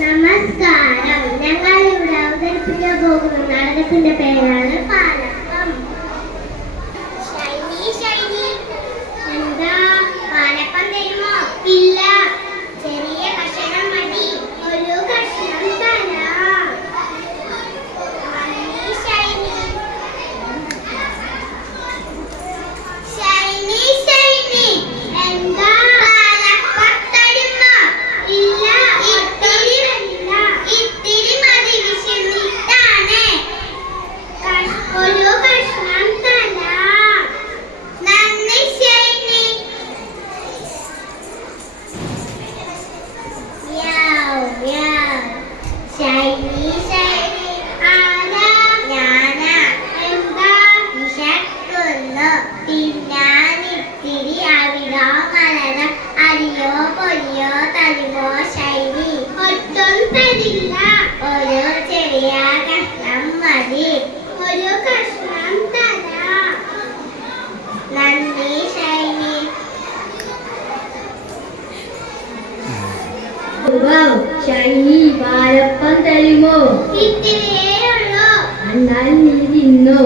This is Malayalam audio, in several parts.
നമസ്കാരം. ഞങ്ങൾ ഇവിടെ അവതരിപ്പിക്കാൻ പോകുന്ന നാടകത്തിന്റെ പേരാണ് പാലപ്പം. എന്താ പാലപ്പം തരുമോ? ഇല്ല, ചെറിയ കഷണം മതി. ഒരു കഷണം തരാം. എന്താ പാലപ്പം തരുമോ? ഇല്ല, ഇത്തിരി മതി. വിശന്നിട്ടാണ്. ഒരു കഷണം തരാം. നന്ദി ഷൈനി. ഷൈനി ആരാ? ഞാനാ. എന്താ? വിശക്കുന്നു. തിന്നാനിത്തിരി അവിടോ മലര അരിയോ പൊരിയോ തരുമോ ഷൈനി? ഒട്ടും തരില്ല. ഒരു ചെറിയ കഷ്ണം മതി. ഒരു കഷ്ണം തരാം. നന്ദി ഷൈനി. ഷൈനി പാലപ്പം തരുമോ? ഇത്തിരിയേ ഉള്ളൂ. എന്നാൽ നീ തിന്നോ.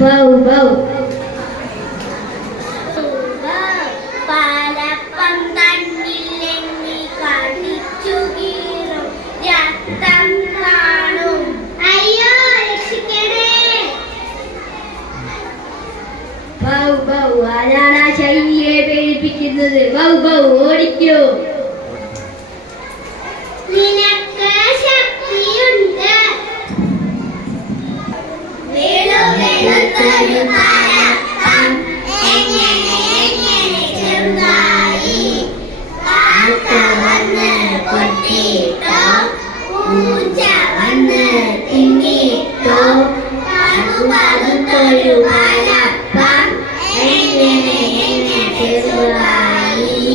Bow bow. പാലപ്പം തന്നില്ലെങ്കിൽ കടിച്ചു കീറും, രക്തം കാണും. അയ്യോ, രക്ഷിക്കണേ. Bow bow. ആരാണ് ആ ഷൈനിയെ പേടിപ്പിക്കുന്നത്? ബൗ ബൗ, ഓടിക്കോ. നിനക്ക് ശക്തിയുണ്ട്. വെളുത്തൊരു പാലപ്പം എങ്ങനെ ചെറുതായി. കാക്ക വന്ന് കൊത്തിയിട്ടോ, പൂച്ച വന്ന് തിന്നിട്ടോ. പകുത്തൊരു പാലപ്പം എങ്ങനെ ചെറുതായി.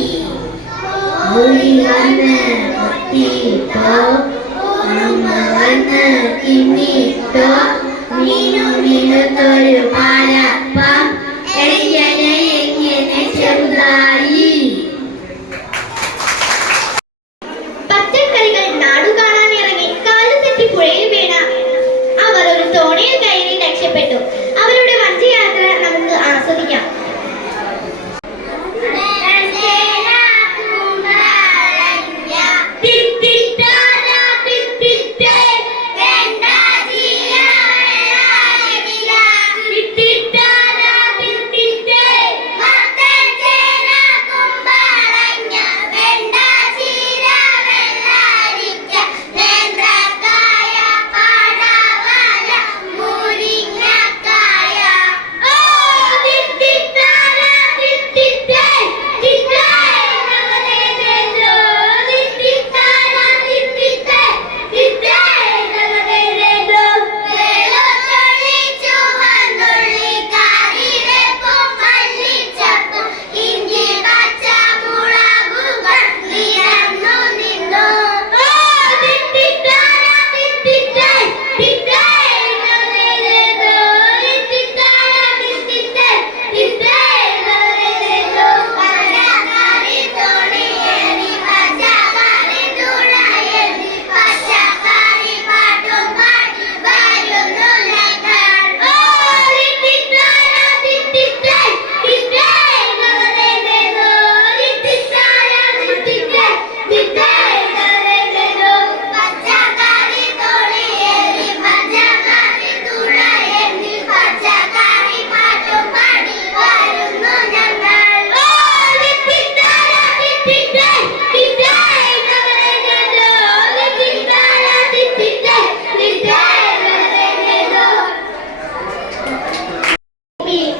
പുലി വന്ന് കൊത്തിയിട്ടോ, ഉറുമ്പ് വന്ന് തിന്നിട്ടോ. മിനുത്തൊരു പാലപ്പം എങ്ങനെ ചെറുതായി. പച്ചക്കറികൾ നാടു കാണാൻ ഇറങ്ങി കാലു തെറ്റി പുഴയിൽ വീണ അവർ ഒരു തോണിയിൽ കയറി രക്ഷപ്പെട്ടു. അവരുടെ വഞ്ചിയാത്ര നമുക്ക് ആസ്വദിക്കാം.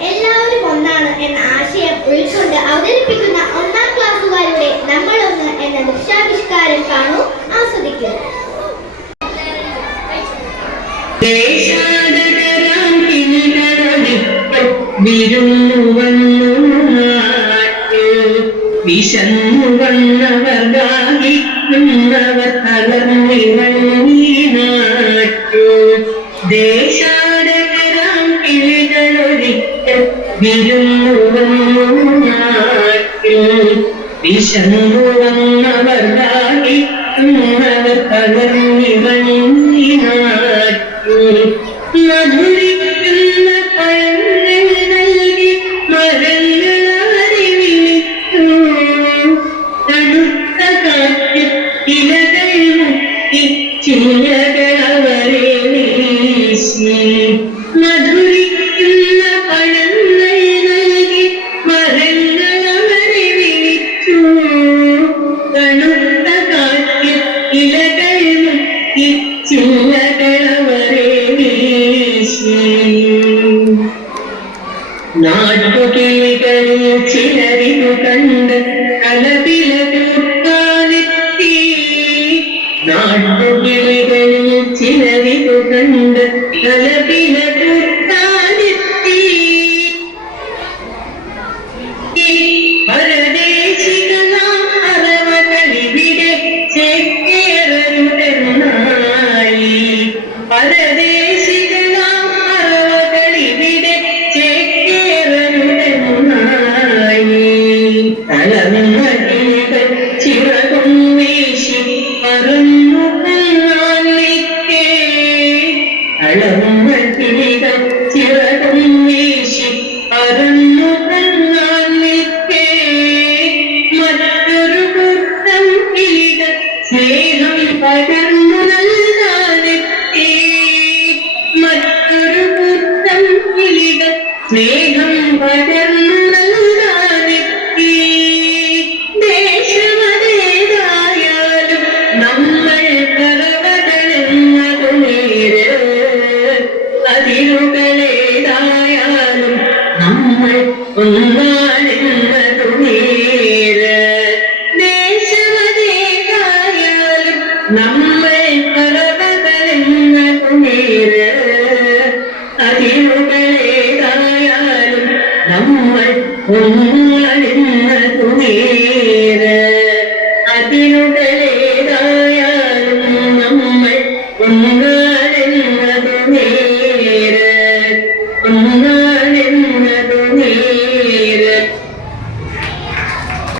എല്ലാവരും ഒന്നാണ് എന്ന ആശയം ഉൾക്കൊണ്ട് അവതരിപ്പിക്കുന്ന ഒന്നാം ക്ലാസ്സുകാരുടെ നമ്മളൊന്ന് എന്ന ദൃശ്യാവിഷ്കാരം കാണൂ, ആസ്വദിക്കൂ. വിശന്നു വന്നവർ ഗാഹിക്കുന്നവർ തളർന്നിറങ്ങി നാട്ടു. ദേശാടകരാം കിളികളൊരിക്കൽ വിരുന്നു വന്നു നാട്ടു. വിശന്നു വന്നവർ ഗാഹിക്കുന്നവർ വാഴിക്കുന്നവർ തകർന്നിറങ്ങി നാട്ടു മധുരിക്കുന്ന പഴങ്ങൾ നൽകി മരങ്ങളാരി വിളിച്ചു തണുത്ത കാറ്റ് ഇലകൾ മുട്ടി ചില്ലകളവരെ വീശി മധുരിക്കുന്ന പഴങ്ങൾ നൽകി മരങ്ങളവരെ വിളിച്ചു തണുത്ത കാറ്റ് ഇലകൾ മുട്ടി ചില്ലകളവരെ വീശി നാട്ടുകിളികളിൽ ചിലരിതു കണ്ട് കലപില കൂട്ടാനെത്തി നാട്ടുകിളികളിൽ ചിലരിതു കണ്ട് കലപില കൂട്ടാനെത്തി പരദേശികളാം അറവകളിവിടെ ചേക്കേറരുതെന്നായി പരദേശികളാം അറവകളിവിടെ ചേക്കേറരുതെന്നായി തലമുറകൾ ചിറകും വീശി പറന്നു കൊള്ളാൻ നിൽക്കേ തലമുറകൾ ചിറകും വീശി പറന്നു കൊള്ളാൻ നിൽക്കേ മറ്റൊരു കൂട്ടം കിളികൾ സ്നേഹം പകർന്നു നൽകാനെത്തി മറ്റൊരു കൂട്ടം കിളികൾ സ്നേഹം പകർന്നു നൽകാനെത്തി ദേശമതേതായാലും നമ്മൾ കറവകളെന്നതു നേര് അതിരുകളേതായാലും നമ്മൾ ഒന്നാണെന്നതു നേര് ദേശമതേതായാലും നമ്മൾ കറവകളെന്നതു നേര് അതിരുകളേതായാലും നമ്മൾ ഒന്നാണെന്നതു നേര് അതിരുകളേതായാലും നമ്മൾ ഒന്നാണെന്നതു നേര് ഒന്നാ